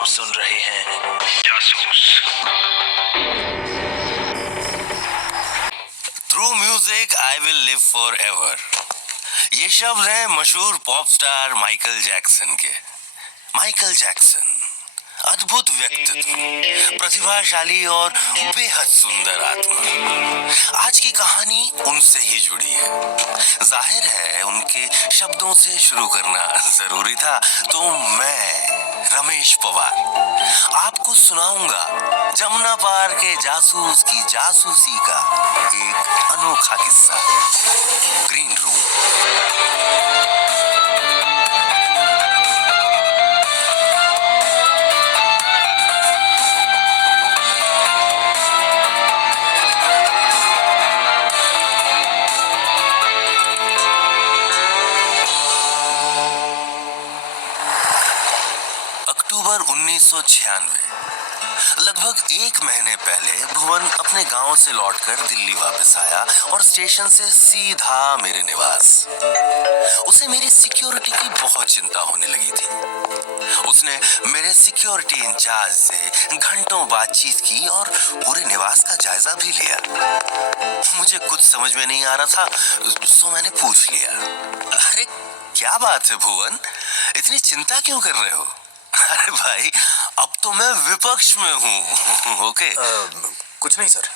आप सुन रहे हैं जासूस। Through music I will live for ever, ये शब्द है मशहूर पॉप स्टार माइकल जैक्सन के। माइकल जैक्सन अद्भुत व्यक्तित्व, प्रतिभाशाली और बेहद सुंदर आत्मा। आज की कहानी उनसे ही जुड़ी है। जाहिर है उनके शब्दों से शुरू करना जरूरी था, तो मैं रमेश पवार आपको सुनाऊंगा जमुना पार के जासूस की जासूसी का एक अनोखा किस्सा। Green room. अक्टूबर 1996, लगभग एक महीने पहले भुवन अपने गांव से लौटकर दिल्ली वापस आया और स्टेशन से सीधा मेरे निवास। उसे मेरी सिक्योरिटी की बहुत चिंता होने लगी थी। उसने मेरे सिक्योरिटी इंचार्ज से घंटों बातचीत की और पूरे निवास का जायजा भी लिया। मुझे कुछ समझ में नहीं आ रहा था, तो मैंने पूछ लिया, अरे क्या बात है भुवन, इतनी चिंता क्यों कर रहे हो? अरे भाई, अब तो मैं विपक्ष में हूँ। ओके। कुछ नहीं सर,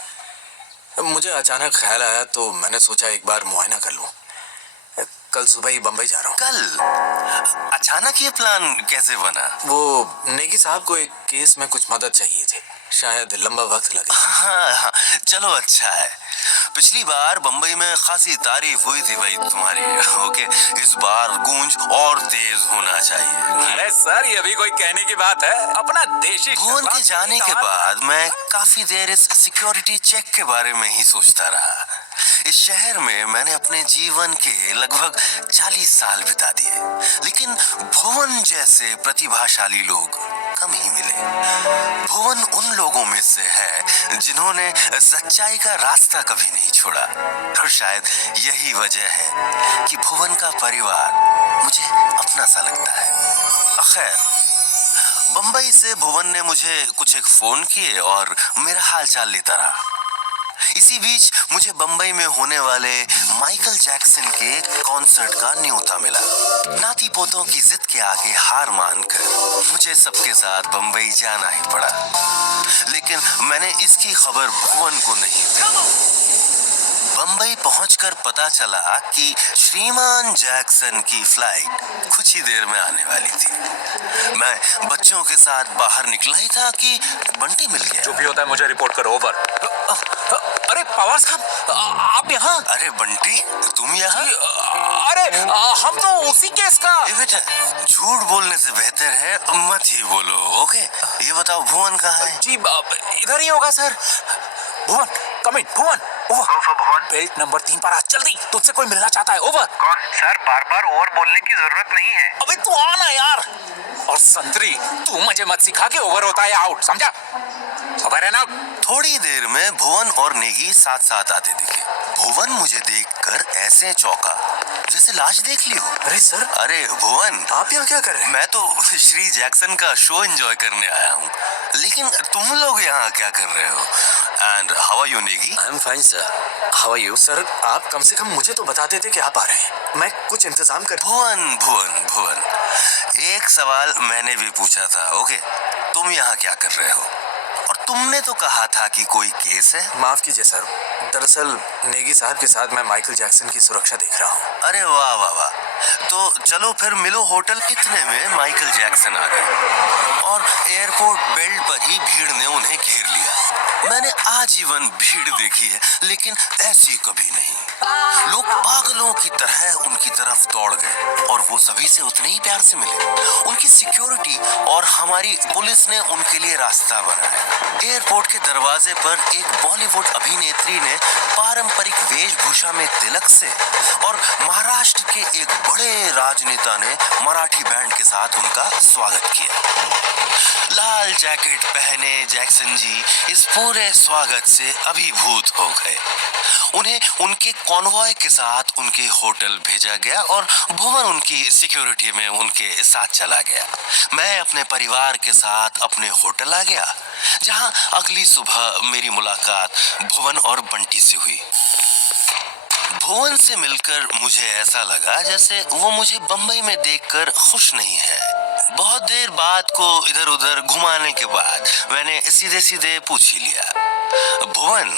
मुझे अचानक ख्याल आया तो मैंने सोचा एक बार मुआयना कर लूं। कल सुबह ही बंबई जा रहा हूँ। कल? अचानक ये प्लान कैसे बना? वो नेगी साहब को एक केस में कुछ मदद चाहिए थी, शायद लंबा वक्त लगे। हाँ, चलो अच्छा है। पिछली बार बंबई में खासी तारीफ हुई थी भाई तुम्हारी। ओके, इस बार गूंज और तेज होना चाहिए। अरे सर, ये भी कोई कहने की बात है? अपना देशी। भुवन के जाने के बाद मैं काफी देर इस सिक्योरिटी चेक के बारे में ही सोचता रहा। इस शहर में मैंने अपने जीवन के लगभग 40 साल बिता दिए, लेकिन भुवन जैसे प्रतिभाशाली लोग कम ही मिले। भुवन उन लोगों में से है जिन्होंने सच्चाई का रास्ता कभी नहीं छोड़ा, और शायद यही वजह है कि भुवन का परिवार मुझे अपना सा लगता है। खैर, बंबई से भुवन ने मुझे कुछ एक फोन किए और मेरा हालचाल लेता रहा। इसी बीच मुझे बंबई में होने वाले माइकल जैक्सन के कॉन्सर्ट का न्योता मिला। नाती पोतों की जिद के आगे हार मानकर मुझे सबके साथ बंबई जाना ही पड़ा, लेकिन मैंने इसकी खबर भुवन को नहीं दी। बंबई पहुंचकर पता चला कि श्रीमान जैक्सन की फ्लाइट कुछ ही देर में आने वाली थी। मैं बच्चों के साथ बाहर निकला ही था कि बंटी मिल गया। जो भी होता है मुझे रिपोर्ट करो, ओवर। अरे पवार साहब, आप यहाँ? अरे बंटी, तुम यहाँ? अरे हम तो उसी केस का। बेटा, झूठ बोलने से बेहतर है मत ही बोलो। ओके, ये बताओ भुवन कहाँ है? जी इधर ही होगा सर। भुवन, कम इन। भुवन, भुवन, बेल्ट नंबर 3 पर आ, जल्दी, तुझसे कोई मिलना चाहता है। ओवर। कौन? सर, बार बार ओवर बोलने की जरूरत नहीं है। अबे तू आना यार। और संतरी, तू मुझे मत सिखा के ओवर होता है आउट, समझा? Over and out. थोड़ी देर में भुवन और नेगी साथ साथ आते दिखे। भुवन मुझे देखकर ऐसे चौंका जैसे लाश देख ली हो। अरे सर। अरे भुवन, आप यहाँ क्या कर रहे हैं? मैं तो श्री जैक्सन का शो एंजॉय करने आया हूँ, लेकिन तुम लोग यहाँ क्या कर रहे हो? And how are you Negi? I am fine sir, how are you? Sir, आप कम से कम मुझे तो बता देते कि आप आ रहे हैं, मैं कुछ इंतजाम कर। भुवन भुवन भुवन, एक सवाल मैंने भी पूछा था। ओके, तुम यहाँ क्या कर रहे हो? और तुमने तो कहा था कि कोई केस है। माफ कीजिए सर, दरअसल नेगी साहब के साथ मैं माइकल जैक्सन की सुरक्षा देख रहा हूँ। अरे वाह वाह वाह, तो चलो फिर मिलो होटल। इतने में माइकल जैक्सन आ गए और एयरपोर्ट बेल्ट पर ही भीड़ ने उन्हें घेर लिया। मैंने आजीवन भीड़ देखी है, लेकिन ऐसी कभी नहीं। लोग पागलों की तरह उनकी तरफ दौड़ गए और वो सभी से उतने ही प्यार से मिले। उनकी सिक्योरिटी और हमारी पुलिस ने उनके लिए रास्ता बनाया। एयरपोर्ट के दरवाजे पर एक बॉलीवुड अभिनेत्री ने पारंपरिक वेशभूषा में तिलक से और महाराष्ट्र के एक बड़े राजनेता ने मराठी बैंड के साथ उनका स्वागत किया। लाल जैकेट पहने जैक्सन जी इस पूरे पूरे स्वागत से अभिभूत हो गए। उन्हें उनके कॉन्वॉय के साथ उनके होटल भेजा गया और भुवन उनकी सिक्योरिटी में उनके साथ चला गया। मैं अपने परिवार के साथ अपने होटल आ गया, जहां अगली सुबह मेरी मुलाकात भुवन और बंटी से हुई। भुवन से मिलकर मुझे ऐसा लगा जैसे वो मुझे बंबई में देखकर खुश नहीं है। बहुत देर बात को इधर उधर घुमाने के बाद मैंने सीधे सीधे पूछ ही लिया, भुवन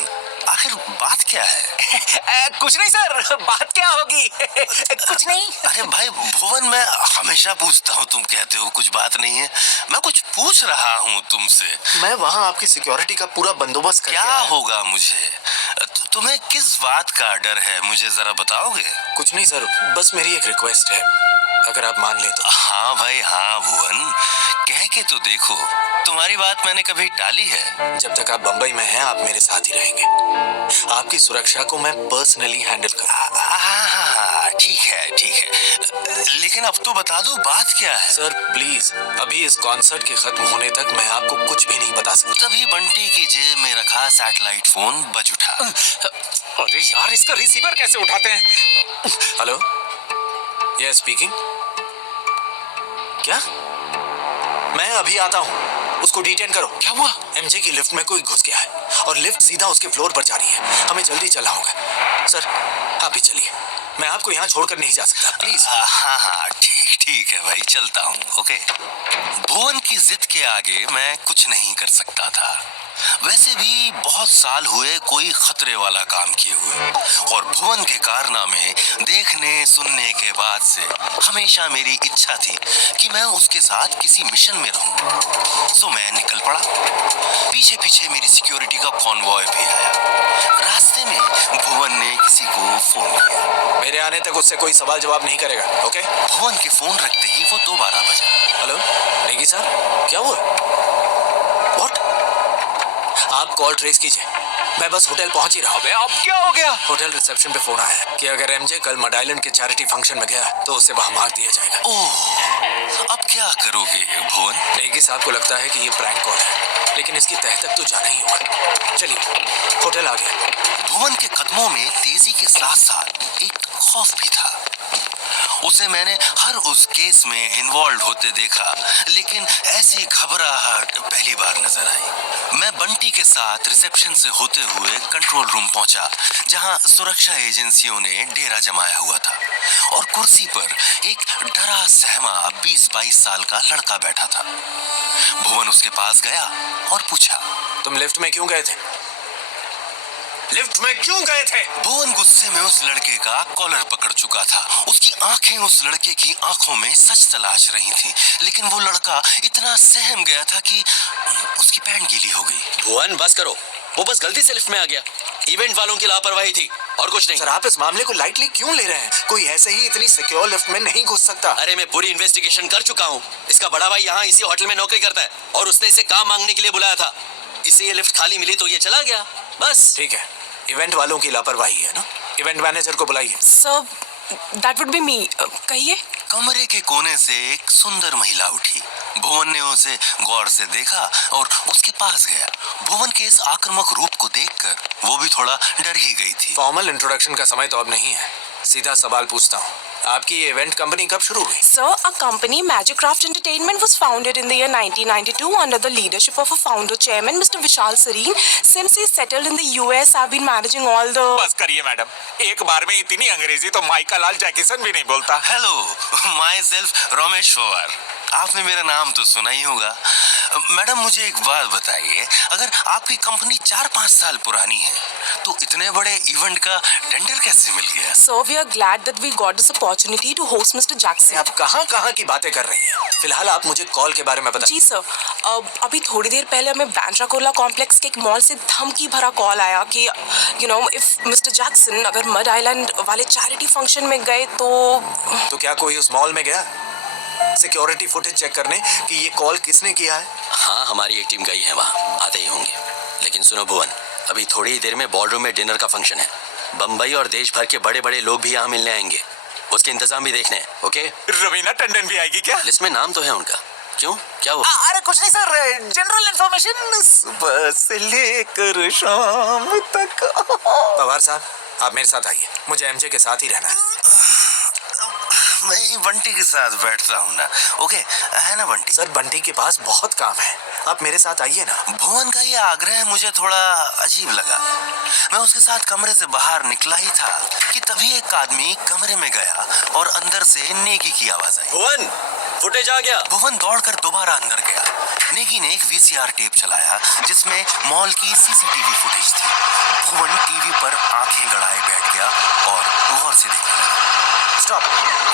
आखिर बात क्या है? कुछ नहीं सर, बात क्या होगी? कुछ नहीं। अरे भाई भुवन, मैं हमेशा पूछता हूँ, तुम कहते हो कुछ बात नहीं है। मैं कुछ पूछ रहा हूँ तुमसे। मैं वहाँ आपकी सिक्योरिटी का पूरा बंदोबस्त करके क्या आया। होगा मुझे? तुम्हें किस बात का डर है, मुझे जरा बताओगे? कुछ नहीं सर, बस मेरी एक रिक्वेस्ट है, अगर आप मान ले तो। हाँ भाई हाँ भुवन, कह के तो देखो, तुम्हारी बात मैंने कभी टाली है। जब तक आप बंबई में हैं, आप मेरे साथ ही रहेंगे। आपकी सुरक्षा को मैं पर्सनली हैंडल करूंगा। ठीक है ठीक है, लेकिन अब तो बता दो बात क्या है। सर प्लीज, अभी इस कॉन्सर्ट के खत्म होने तक मैं आपको कुछ भी नहीं बता सकता। तभी बंटी की जेब में रखा सैटेलाइट फोन बज उठा। अरे यार, इसका रिसीवर कैसे उठाते हैं? Hello, yes speaking. क्या? मैं अभी आता हूँ, उसको डिटेन करो। क्या हुआ? एमजे की लिफ्ट में कोई घुस गया है और लिफ्ट सीधा उसके फ्लोर पर जा रही है। हमें जल्दी चलना होगा। सर आप भी चलिए, मैं आपको यहाँ छोड़कर नहीं जा सकता, प्लीज। हाँ ठीक ठीक है भाई, चलता हूँ। ओके। भुवन की जिद के आगे मैं कुछ नहीं कर सकता था। वैसे भी बहुत साल हुए कोई खतरे वाला काम किए हुए, और भुवन के कारनामे देखने सुनने के बाद से हमेशा मेरी इच्छा थी कि मैं उसके साथ किसी मिशन में रहूं। सो मैं निकल पड़ा। पीछे पीछे मेरी सिक्योरिटी का कॉन्वॉय भी आया। रास्ते में भुवन ने किसी को फोन किया। मेरे आने तक उससे कोई सवाल जवाब नहीं करेगा, ओके? भुवन के फोन रखते ही वो दोबारा बजा। हेलो नेगी साहब, क्या हुआ? व्हाट? आप कॉल ट्रेस कीजिए, मैं बस होटल पहुंच ही रहा हूं। अबे अब क्या हो गया? होटल रिसेप्शन पे फोन आया है कि अगर एमजे कल मड आइलैंड के चैरिटी फंक्शन में गया तो उसे वहां मार दिया जाएगा। ओह, अब क्या करोगे भुवन? नेगी साहब को लगता है कि ये प्रैंक कॉल है, लेकिन इसकी तह तक तो जाना ही होगा। चलिए, होटल आ गया। भुवन के कदमों में तेजी के साथ साथ एक खौफ भी था। उसे मैंने हर उस केस में इन्वॉल्व होते देखा, लेकिन ऐसी घबराहट पहली बार नजर आई। मैं बंटी के साथ रिसेप्शन से होते हुए कंट्रोल रूम पहुंचा, जहां सुरक्षा एजेंसियों ने डेरा जमाया हुआ था, और कुर्सी पर एक डरा सहमा 20-22 साल का लड़का बैठा था। भुवन उसके पास गया और पूछा, तुम लिफ्ट में क्यों गए थे? लिफ्ट में क्यों गए थे? भुवन गुस्से में उस लड़के का कॉलर पकड़ चुका था। उसकी आंखें उस लड़के की आंखों में सच तलाश रही थी, लेकिन वो लड़का इतना सहम गया था कि उसकी पैंट गीली हो गई। भुवन बस करो, वो बस गलती से लिफ्ट में आ गया। इवेंट वालों की लापरवाही थी और कुछ नहीं। सर आप इस मामले को लाइटली क्यों ले रहे हैं? कोई ऐसे ही इतनी सिक्योर लिफ्ट में नहीं घुस सकता। अरे मैं पूरी इन्वेस्टिगेशन कर चुका हूँ। इसका बड़ा भाई यहाँ इसी होटल में नौकरी करता है और उसने इसे काम मांगने के लिए बुलाया था। इससे ये लिफ्ट खाली मिली तो ये चला गया, बस। ठीक है, इवेंट वालों की लापरवाही है ना? इवेंट मैनेजर को बुलाइए। सर, दैट वुड बी मी। कहिए। कमरे के कोने से एक सुंदर महिला उठी। भुवन ने उसे गौर से देखा और उसके पास गया। भुवन के इस आक्रामक रूप को देखकर वो भी थोड़ा डर ही गई थी। फॉर्मल इंट्रोडक्शन का समय तो अब नहीं है, सीधा सवाल पूछता हूँ, आपकी ये इवेंट कंपनी कब शुरू हुई? Sir, our company Magic Craft Entertainment was founded in the year 1992 under the leadership of a founder chairman, Mr. Vishal Sareen. Since he settled in the US, I've been managing all the... बस करिए madam, एक बार में इतनी अंग्रेजी तो Michael लाल जैकिसन भी नहीं बोलता। Hello, my self Ramesh Pawar. आपने मेरा नाम तो सुना ही होगा। मैडम मुझे एक बात बताइए, अगर आपकी कंपनी 4-5 साल पुरानी है तो इतने बड़े इवेंट का टेंडर कैसे मिल गया? Sir, we are glad that we got this opportunity to host Mr. Jackson. आप कहाँ की बातें कर रही हैं? फिलहाल आप मुझे कॉल के बारे में बताइए। जी सर, अभी थोड़ी देर पहले हमें बैंड्रा कोला कॉम्प्लेक्स के एक मॉल से धमकी भरा कॉल आया कि इफ मिस्टर जैक्सन अगर मड आइलैंड वाले चैरिटी फंक्शन में गए तो क्या कोई उस मॉल में गया सिक्योरिटी फुटेज चेक करने कि ये कॉल किसने किया है? हाँ, हमारी एक टीम गई है वहाँ, आते ही होंगे। लेकिन सुनो भुवन, अभी थोड़ी ही देर में बॉलरूम में डिनर का फंक्शन है। बम्बई और देश भर के बड़े बड़े लोग भी यहाँ मिलने आएंगे, उसके इंतजाम भी देखने हैं। ओके? रवीना टंडन भी आएगी क्या? लिस्ट में नाम तो है उनका, क्यों, क्या हुआ? अरे कुछ नहीं सर, जनरल इन्फॉर्मेशन सुबह से लेकर शाम तक। पवार साहब, आप मेरे साथ आइए, मुझे एमजे के साथ ही रहना है। मैं बंटी के साथ बैठता हूँ ना, ओके है ना बंटी? सर बंटी के पास बहुत काम है, आप मेरे साथ आइए ना। भुवन का ये आग्रह मुझे थोड़ा अजीब लगा। मैं उसके साथ कमरे से बाहर निकला ही था कि तभी एक आदमी कमरे में गया और अंदर से नेगी की आवाज आई। भुवन, फुटेज आ गया। भुवन दौड़कर दोबारा अंदर गया। नेगी ने एक वीसीआर टेप चलाया जिसमें मॉल की सीसीटीवी फुटेज थी। भुवन टीवी पर आंखें गड़ाए बैठ गया और गौर से देखने लगा। स्टॉप।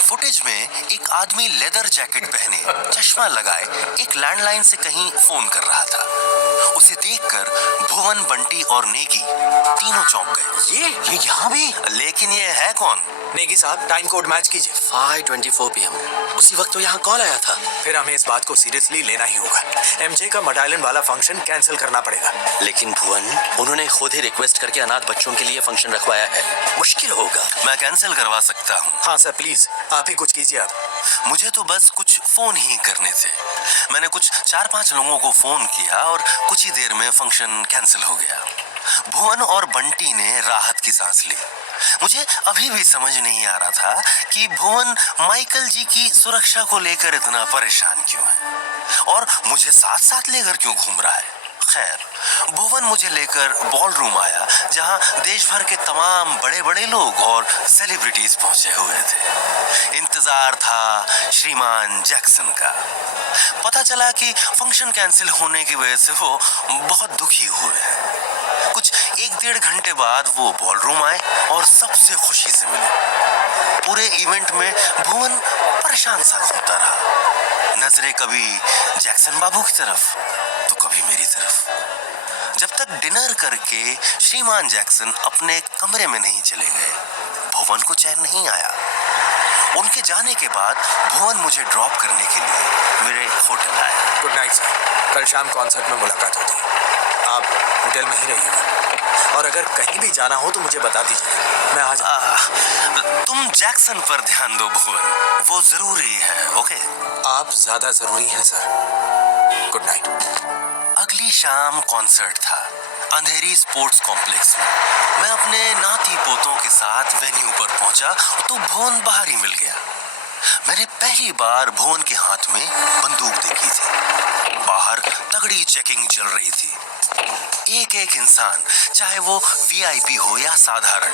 फुटेज में एक आदमी लेदर जैकेट पहने, चश्मा लगाए, एक लैंडलाइन से कहीं फोन कर रहा था। उसे देखकर भुवन, बंटी और नेगी तीनों चौंक गए। ये यहाँ भी? लेकिन ये है कौन? नेगी साहब, टाइम कोड मैच कीजिए। 5:24 PM। उसी वक्त तो यहाँ कॉल आया था। फिर हमें इस बात को सीरियसली लेना ही होगा। एमजे का मड आइलैंड वाला फंक्शन कैंसिल करना पड़ेगा। लेकिन भुवन, उन्होंने खुद ही रिक्वेस्ट करके अनाथ बच्चों के लिए फंक्शन रखवाया है, मुश्किल होगा। मैं कैंसिल करवा सकता हूँ। हाँ सर प्लीज, आप ही कुछ कीजिए। आप मुझे तो बस कुछ फोन ही करने थे। मैंने कुछ 4-5 लोगों को फोन किया और कुछ ही देर में फंक्शन कैंसिल हो गया। भुवन और बंटी ने राहत की सांस ली। मुझे अभी भी समझ नहीं आ रहा था कि भुवन माइकल जी की सुरक्षा को लेकर इतना परेशान क्यों है और मुझे साथ साथ लेकर क्यों घूम रहा है। खैर, भुवन मुझे लेकर बॉल रूम आया जहां देश भर के तमाम बड़े बड़े लोग और सेलिब्रिटीज पहुंचे हुए थे। इंतजार था श्रीमान जैक्सन का। पता चला कि फंक्शन कैंसिल होने की वजह से वो बहुत दुखी हुए हैं। कुछ 1-1.5 घंटे बाद वो बॉल रूम आए और सबसे खुशी से मिले। पूरे इवेंट में भुवन परेशान सा घूमता रहा, नजरें कभी जैक्सन बाबू की तरफ तो कभी मेरी तरफ। जब तक डिनर करके श्रीमान जैक्सन अपने कमरे में नहीं चले गए, भुवन को चैन नहीं आया। उनके जाने के बाद भुवन मुझे ड्रॉप करने के लिए मेरे होटल आया। गुड नाइट सर, कल शाम कॉन्सर्ट में मुलाकात होती है। आप होटल में ही रहिएगा और अगर कहीं भी जाना हो तो मुझे बता दीजिए, मैं आ जाऊंगा। तुम जैक्सन पर ध्यान दो भुवन, वो जरूरी है। ओके, आप ज्यादा जरूरी हैं सर। Good night. अगली शाम कॉन्सर्ट था अंधेरी स्पोर्ट्स कॉम्प्लेक्स में। मैं अपने नाती पोतों के साथ वेन्यू पर पहुंचा तो भुवन बाहर ही मिल गया। मैंने पहली बार भुवन के हाथ में बंदूक देखी थी। बाहर तगड़ी चेकिंग चल रही थी। एक एक इंसान, चाहे वो वीआईपी हो या साधारण,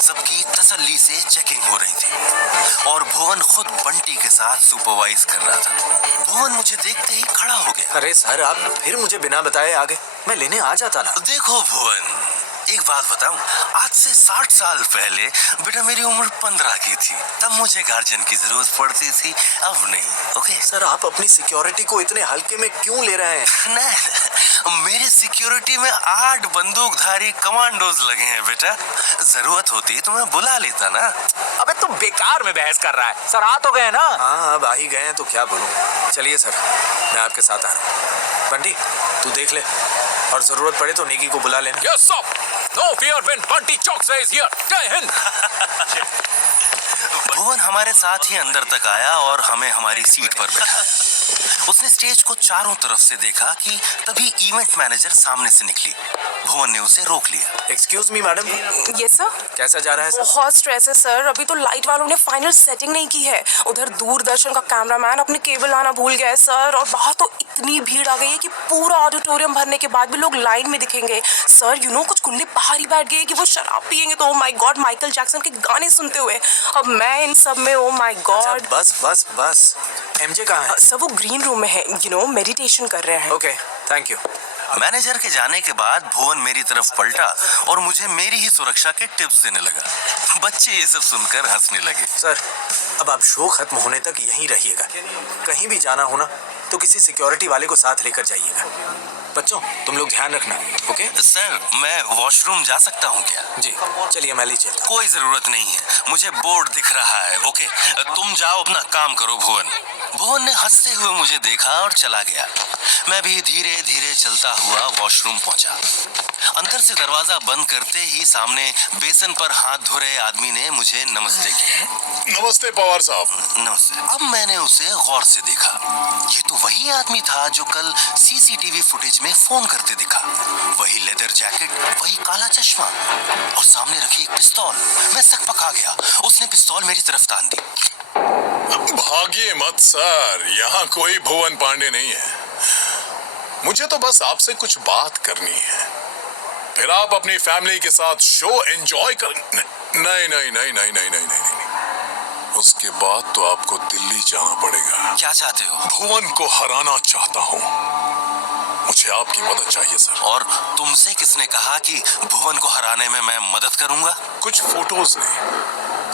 सबकी तसल्ली से चेकिंग हो रही थी और भुवन खुद बंटी के साथ सुपरवाइज कर रहा था। भुवन मुझे देखते ही खड़ा हो गया। अरे सर, आप फिर मुझे बिना बताए आ गए, मैं लेने आ जाता ना। देखो भुवन, एक बात बताऊं, आज से 60 साल पहले बेटा मेरी उम्र 15 की थी, तब मुझे गार्जियन की जरूरत पड़ती थी, अब नहीं। ओके सर, आप अपनी सिक्योरिटी को इतने हल्के में क्यों ले रहे हैं? नहीं, मेरी सिक्योरिटी में 8 बंदूकधारी कमांडोज लगे हैं बेटा। जरूरत होती तो मैं बुला लेता ना। अबे तू बेकार में बहस कर रहा है। सर आ तो गए ना। हाँ, अब आ ही गए हैं तो क्या बोलूं। चलिए सर, मैं आपके साथ आ रहा हूँ। बंटी, तू देख ले और जरूरत पड़े तो नेगी को बुला लेना। Yes sir. No fear when Bunty Chowk is here. जय हिंद। भुवन हमारे साथ ही अंदर तक आया और हमें हमारी सीट पर बैठाया। उसने स्टेज को चारों तरफ से देखा कि तभी इवेंट मैनेजर सामने से निकली। भुवन ने उसे रोक लिया। Excuse me madam, yes sir. कैसा जा रहा है सर? बहुत स्ट्रेस है सर, अभी तो लाइट वालों ने फाइनल सेटिंग नहीं की है। उधर दूरदर्शन का कैमरामैन अपने केबल लाना भूल गया है सर, और बाहर तो इतनी भीड़ आ गई है कि पूरा ऑडिटोरियम भरने के बाद भी लोग लाइन में दिखेंगे सर। कुछ गुंडे बाहर ही बैठ गए कि वो शराब पियेंगे तो oh my God Michael Jackson के गाने सुनते हुए। अब मैं इन सब में ओ माय गॉड। बस बस बस, एमजे कहाँ है? सर वो ग्रीन रूम में है, मेडिटेशन कर रहे हैं। Okay, thank you. मैनेजर के जाने के बाद भुवन मेरी तरफ पलटा और मुझे मेरी ही सुरक्षा के टिप्स देने लगा। बच्चे ये सब सुनकर हंसने लगे। सर, अब आप शो खत्म होने तक यहीं रहिएगा। कहीं भी जाना हो ना तो किसी सिक्योरिटी वाले को साथ लेकर जाइएगा। बच्चों, तुम लोग ध्यान रखना। ओके सर, मैं वॉशरूम जा सकता हूँ क्या? जी, चलिए मैं ले चलता हूँ। कोई जरूरत नहीं है, मुझे बोर्ड दिख रहा है। ओके, तुम जाओ अपना काम करो भुवन। भुवन ने हंसते हुए मुझे देखा और चला गया। मैं भी धीरे धीरे चलता हुआ वॉशरूम पहुंचा। अंदर से दरवाजा बंद करते ही सामने बेसन पर हाथ धो रहे आदमी ने मुझे नमस्ते किया। नमस्ते पवार साहब। नमस्ते। अब मैंने उसे गौर से देखा। ये तो वही आदमी था जो कल सीसीटीवी फुटेज में फोन करते दिखा। वही लेदर जैकेट, वही काला चश्मा और सामने रखी एक पिस्तौल। मैं सकपका गया। उसने पिस्तौल मेरी तरफ तान दी। भागिए मत सर, यहाँ कोई भुवन पांडे नहीं है। मुझे तो बस आपसे कुछ बात करनी है, फिर आप अपनी फैमिली के साथ शो एंजॉय कर। नहीं नहीं नहीं नहीं नहीं नहीं नहीं, उसके बाद तो आपको दिल्ली जाना पड़ेगा। क्या चाहते हो? भुवन को हराना चाहता हूँ। मुझे आपकी मदद चाहिए सर। और तुमसे किसने कहा कि भुवन को हराने में मैं मदद करूंगा? कुछ फोटोज ने,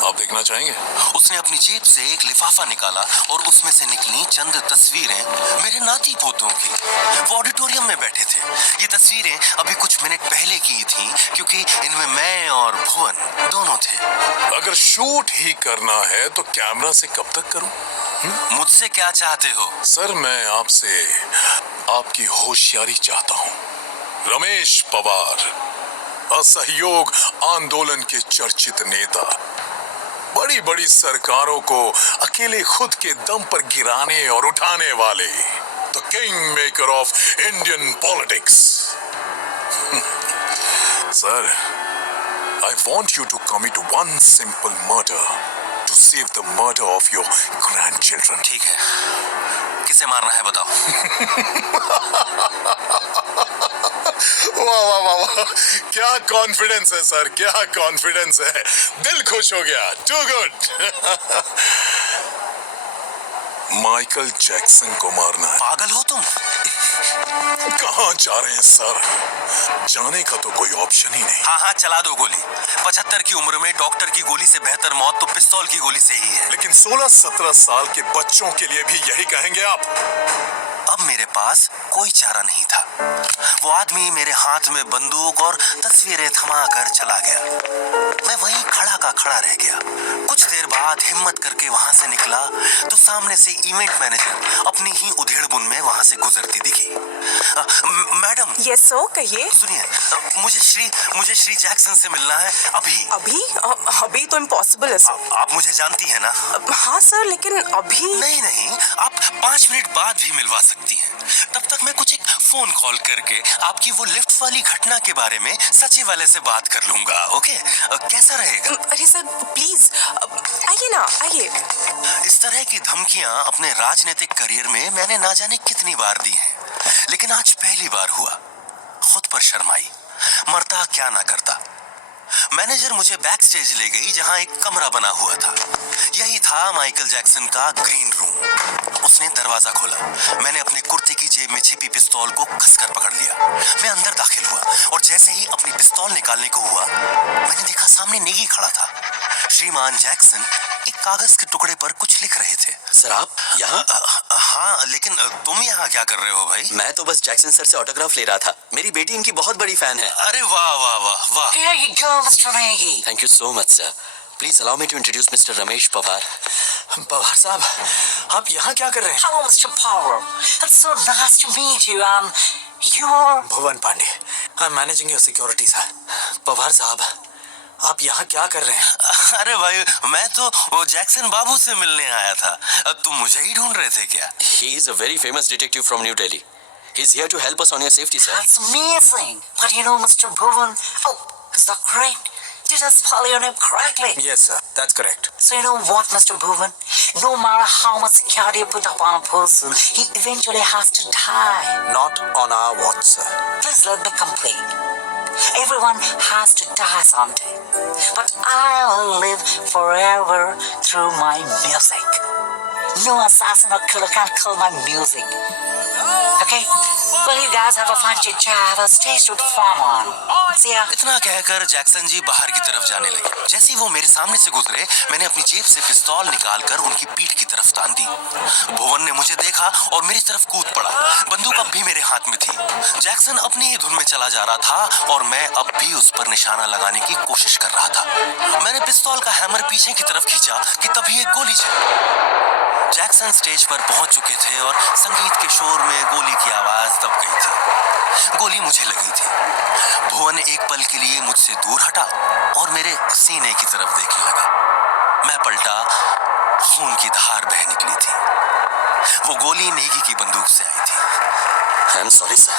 आप देखना चाहेंगे? उसने अपनी जेब से एक लिफाफा निकाला और उसमें से निकली चंद तस्वीरें मेरे नाती पोतों की। वो ऑडिटोरियम में बैठे थे। ये तस्वीरें अभी कुछ मिनट पहले की थी, क्योंकि इनमें मैं और भुवन दोनों थे। अगर शूट ही करना है तो कैमरा से कब तक करूं? मुझसे क्या चाहते हो? सर मैं आपसे आपकी होशियारी चाहता हूं। रमेश पवार, असहयोग आंदोलन के चर्चित नेता, बड़ी बड़ी सरकारों को अकेले खुद के दम पर गिराने और उठाने वाले, the king maker of Indian politics. Sir, I want you to commit one simple murder to save the murder of your grandchildren. ठीक है, किसे मारना है बताओ। वाह वाह वाह वाह, क्या कॉन्फिडेंस है सर, क्या कॉन्फिडेंस है। दिल खुश हो गया। To good. माइकल जैक्सन को मारना है। पागल हो तुम? कहाँ जा रहे हैं सर? जाने का तो कोई ऑप्शन ही नहीं। हाँ हाँ, चला दो गोली। 75 की उम्र में डॉक्टर की गोली से बेहतर मौत तो पिस्तौल की गोली से ही है। लेकिन 16-17 साल के बच्चों के लिए भी यही कहेंगे आप? अब मेरे पास कोई चारा नहीं था। वो आदमी मेरे हाथ में बंदूक और तस्वीरें थमा कर चला गया। मैं वहीं खड़ा का खड़ा रह गया। कुछ देर बाद हिम्मत करके वहां से निकला तो सामने से इवेंट मैनेजर अपनी ही उधेड़बुन में वहां से गुजरती दिखी। मैडम। यस सर, कहिए। सुनिए, मुझे श्री जैक्सन से मिलना है अभी। अभी तो इम्पॉसिबल है सर। आप मुझे जानती हैं ना? हाँ सर, लेकिन अभी नहीं, आप 5 मिनट बाद भी मिलवा सकती हैं। तब तक मैं कुछ एक फोन कॉल करके आपकी वो लिफ्ट वाली घटना के बारे में सची वाले से बात कर लूंगा। ओके, कैसा रहेगा? अरे सर प्लीज आइए ना, आइए। इस तरह की धमकियां अपने राजनीतिक करियर में मैंने ना जाने कितनी बार दी हैं, लेकिन आज पहली बार हुआ। खुद पर शर्माई, मरता क्या ना करता। मैनेजर मुझे बैक स्टेज ले गई जहां एक कमरा बना हुआ था। यही था माइकल जैक्सन का ग्रीन रूम। उसने दरवाजा खोला। मैंने अपने कुर्ते की जेब में छिपी पिस्तौल को कसकर पकड़ लिया। मैं अंदर दाखिल हुआ और जैसे ही अपनी पिस्तौल निकालने को हुआ, मैंने देखा सामने नेगी खड़ा था। श्रीमान जैक्सन एक कागज के टुकड़े पर कुछ लिख रहे थे। सर आप यहाँ? हाँ, लेकिन तुम यहाँ क्या कर रहे हो भाई? मैं तो बस जैक्सन सर से ऑटोग्राफ ले रहा था। मेरी बेटी इनकी बहुत बड़ी फैन है। अरे वाह वाह वाह वाह। Here you go, Mr. Nagy. Thank you so much sir. Please allow me to introduce mister Ramesh Pawar. Pawar साहब, आप यहाँ क्या कर रहे हैं? Hello, Mr. Power. It's so nice to meet you. You're... Bhuvan Pandey, I am managing your security sir. Pawar साहब, आप यहाँ क्या कर रहे हैं? अरे भाई, मैं तो वो जैक्सन बाबू से मिलने आया था। तुम मुझे ही ढूंढ रहे थे क्या? He is a very famous detective from New Delhi. He's here to help us on your safety, sir. That's amazing. But you know, Mr. Bhuvan... Oh, is that correct? Did I spell your name correctly? Yes sir, that's correct. So you know what, Mr. Bhuvan? No matter how much security you put up on a person, he eventually has to die. Not on our watch, sir. Please let me complete. Everyone has to die someday. But I will live forever through my music. No assassin or killer can kill my music. Okay? Well, you guys have a fun chit-chat. I'll stay to farm on. See ya. इतना कहकर Jackson जी बाहर की तरफ जाने लगे। जैसे ही वो मेरे सामने से गुजरे, मैंने अपनी जेब से पिस्तौल निकालकर उनकी पीठ की तरफ तान दी। भुवन ने मुझे देखा और मेरी तरफ कूद पड़ा। बंदूक अब भी मेरे हाथ में थी। जैक्सन अपनी ही धुन में चला जा रहा था और मैं अब भी उस पर निशाना लगाने की कोशिश कर रहा था। मैंने पिस्तौल का हैमर पीछे की तरफ खींचा कि तभी एक गोली चली। जैक्सन स्टेज पर पहुंच चुके थे और संगीत के शोर में गोली की आवाज दब गई थी। गोली मुझे लगी थी। भुवन एक पल के लिए मुझसे दूर हटा और मेरे सीने की तरफ देखने लगा। मैं पलटा, खून की धार बह निकली थी। वो गोली नेगी की बंदूक से आई थी। I am sorry sir,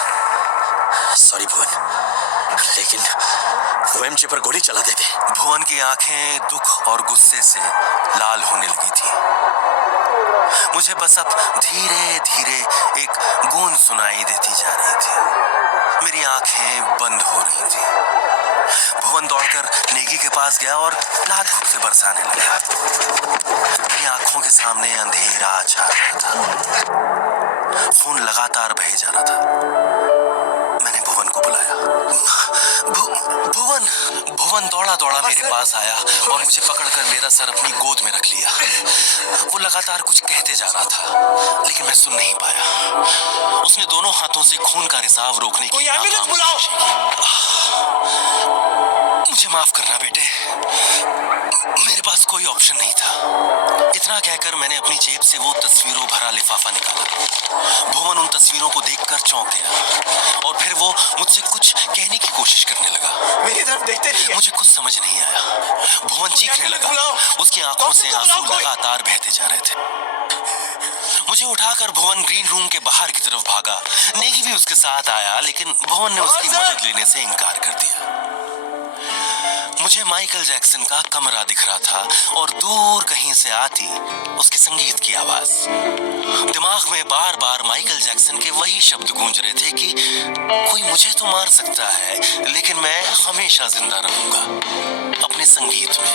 sorry Bhuvan, लेकिन वो एमजे पर गोली चला देते। भुवन की आंखें दुख और गुस्से से लाल होने लगी थी। मुझे बस अब धीरे धीरे एक गूंज सुनाई देती जा रही थी। मेरी आंखें बंद हो रही थी। भुवन दौड़कर नेगी के पास गया और लात से बरसाने लगा। मेरी आंखों के सामने अंधेरा छा रहा था। खून लगातार बहे जा रहा था। मैंने भुवन को बुलाया। भुवन भुवन दौड़ा दौड़ा मेरे पास आया और मुझे पकड़कर मेरा सर अपनी गोद में रख लिया। वो लगातार कुछ कहते जा रहा था, लेकिन मैं सुन नहीं पाया। उसने दोनों हाथों से खून का रिसाव रोकने की एम्बुलेंस बुलाओ। मुझे माफ करना बेटे, मेरे पास कोई ऑप्शन नहीं था। इतना कहकर मैंने अपनी जेब से वो तस्वीरों भरा लिफाफा निकाला। भुवन उन तस्वीरों को देखकर चौंक गया और फिर वो मुझसे कुछ कहने की कोशिश करने लगा। मेरी तरफ देखते रहिए। मुझे कुछ समझ नहीं आया। भुवन चीखने लगा। उसकी आंखों से आंसू लगातार बहते जा रहे थे। मुझे उठाकर भुवन ग्रीन रूम के बाहर की तरफ भागा। नेगी भी उसके साथ आया, लेकिन भुवन ने उसकी मदद लेने से इनकार कर दिया। मुझे माइकल जैक्सन का कमरा दिख रहा था और दूर कहीं से आती उसके संगीत की आवाज। दिमाग में बार बार माइकल जैक्सन के वही शब्द गूंज रहे थे कि कोई मुझे तो मार सकता है, लेकिन मैं हमेशा जिंदा रहूंगा अपने संगीत में।